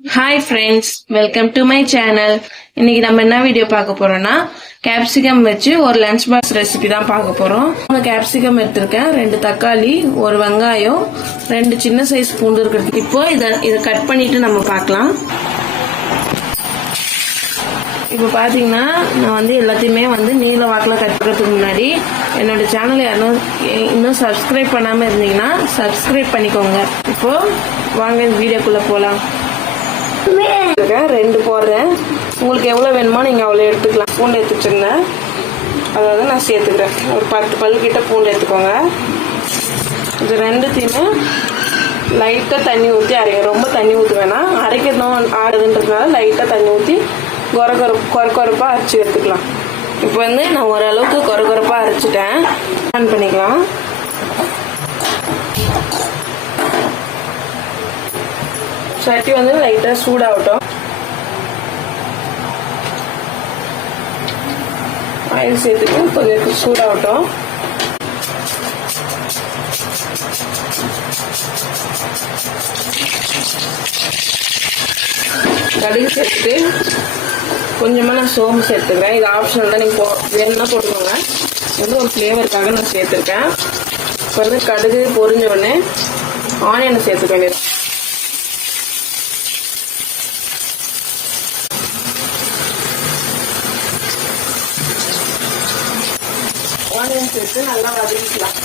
Hi friends welcome to my channel இன்னைக்கு நம்ம என்ன வீடியோ பார்க்க போறோம்னா கேப்சிகம் வச்சு ஒரு லஞ்ச் பாக்ஸ் ரெசிபி தான் பார்க்க போறோம். நான் கேப்சிகம் எடுத்திருக்கேன் ரெண்டு தக்காளி ஒரு வெங்காயம் ரெண்டு சின்ன சைஸ் பூண்டு இருக்கிறது இப்போ இதை இதை கட் பண்ணிட்டு நம்ம பார்க்கலாம். இப்போ பார்த்தீங்கன்னா நான் வந்து எல்லாத்தையுமே வந்து நீல வாக்கில் கட் பண்ணுறதுக்கு முன்னாடி என்னோட சேனல் யாரும் இன்னும் சப்ஸ்கிரைப் பண்ணாமல் இருந்தீங்கன்னா சப்ஸ்கிரைப் பண்ணிக்கோங்க. இப்போ வாங்க இந்த வீடியோக்குள்ளே போகலாம் ரெண்டு போடுறேன். உங்களுக்கு எவ்வளோ வேணுமோ நீங்கள் அவ்வளோ எடுத்துக்கலாம். பூண்டு எடுத்துச்சிருந்தேன் அதாவது நான் சேர்த்துக்கிறேன். ஒரு பத்து பல் கிட்ட பூண்டு எடுத்துக்கோங்க. இது ரெண்டுத்தையுமே லைட்டாக தண்ணி ஊற்றி அரைக்க ரொம்ப தண்ணி ஊற்ற வேணாம். அரைக்கணும் ஆடுதுன்றதுனால லைட்டாக தண்ணி ஊற்றி கொர கொர கொர கொரப்பாக அரைச்சி எடுத்துக்கலாம். இப்போ வந்து நான் ஓரளவுக்கு கொர கொரப்பாக அரைச்சிட்டேன். ஆன் பண்ணிக்கலாம். சட்டி வந்து லைட்டாக சூடாகட்டும். ஆயில் சேர்த்துட்டு கொஞ்சம் சூடாகட்டும். கடுகு சேர்த்துட்டு கொஞ்சமாக நான் சோம்பு சேர்த்துக்கிறேன். இது ஆப்ஷனல் தான். நீங்கள் போ வேணும்னா போட்டுக்கோங்க. வந்து ஒரு ஃப்ளேவருக்காக நான் சேர்த்துருக்கேன். இப்போ வந்து கடுகு பொரிஞ்ச உடனே ஆனியனை சேர்த்துக்க வேண்டியது. ஆனியன் சேர்த்து நல்லா வதக்கிக்கலாம்.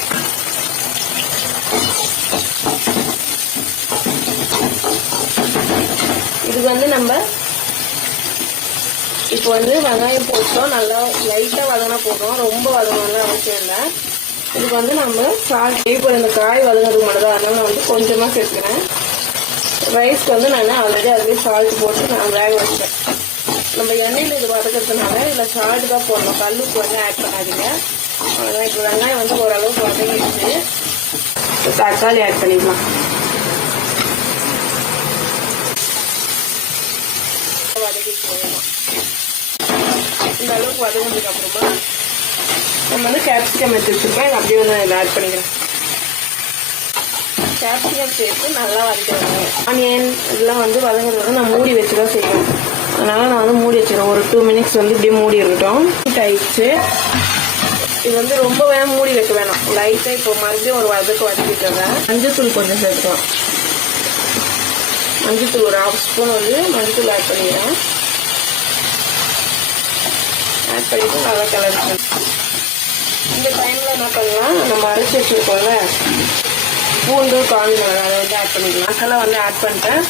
இது வந்து நம்ம இப்போ வந்து வெங்காயம் போட்டோம். நல்லா லைட்டாக வதங்கினா போட்டோம். ரொம்ப வதங்கணும்னு அவசியம் இல்லை. இதுக்கு வந்து நம்ம சால்ட் இப்போ இந்த காய் வதங்கிறதுக்கு மட்டும் தான் அதனால நான் வந்து கொஞ்சமாக சேர்த்துக்கிறேன். ரைஸ்க்கு வந்து நான் ஆல்ரெடி அதுலேயே சால்ட் போட்டு நான் வேக வச்சேன் நம்ம எண்ணெயில் இது வதக்கிறதுனால இதில் சால்ட்டு தான் போடணும். கல்லுக்கு வந்து ஆட் பண்ணாதீங்க. அவ்வளோதான் இப்போ வெங்காயம் வந்து ஓரளவுக்கு வதங்கிடுச்சு. தக்காளி ஆட் பண்ணிக்கலாம். வதக்கிட்டு இந்த அளவுக்கு வதங்கினதுக்கு அப்புறமா நம்ம வந்து கேப்சிகம் எடுத்து வச்சுருக்கோம். இதை அப்படியே வந்து இதில் ஆட் பண்ணிக்கிறேன் கேப்சிகம் சேர்த்து நல்லா வதக்கிடுவாங்க ஆனியன் இதெல்லாம் வந்து வதங்குறது நான் மூடி வச்சு தான் செய்வேன் அதனால நான் வந்து மூடி வச்சிடறேன் ஒரு டூ மினிட்ஸ் வந்து இப்படியே மூடி இருக்கட்டும். ஹீட் ஆயிடுச்சு. இது வந்து ரொம்ப வேணாம் மூடி வைக்க வேணாம். லைட்டாக இப்போ மறுபடியும் ஒரு வதக்கு வதக்கிட்டுறேன் மஞ்சத்தூள் கொஞ்சம் சேர்த்துக்கலாம். மஞ்சத்தூள் ஒரு ஹாஃப் ஸ்பூன் வந்து மஞ்சத்தூள் ஆட் பண்ணிடுறேன் ஆட் பண்ணிட்டு நல்லா கலர் இந்த டைமில் என்ன பண்ணலாம்? நம்ம அரைச்சி வச்சுருக்கோம்ல. பூண்டு காஞ்சி மிளகாய் அதை வந்து ஆட் பண்ணிக்கலாம். மசாலா வந்து ஆட் பண்ணிட்டேன்.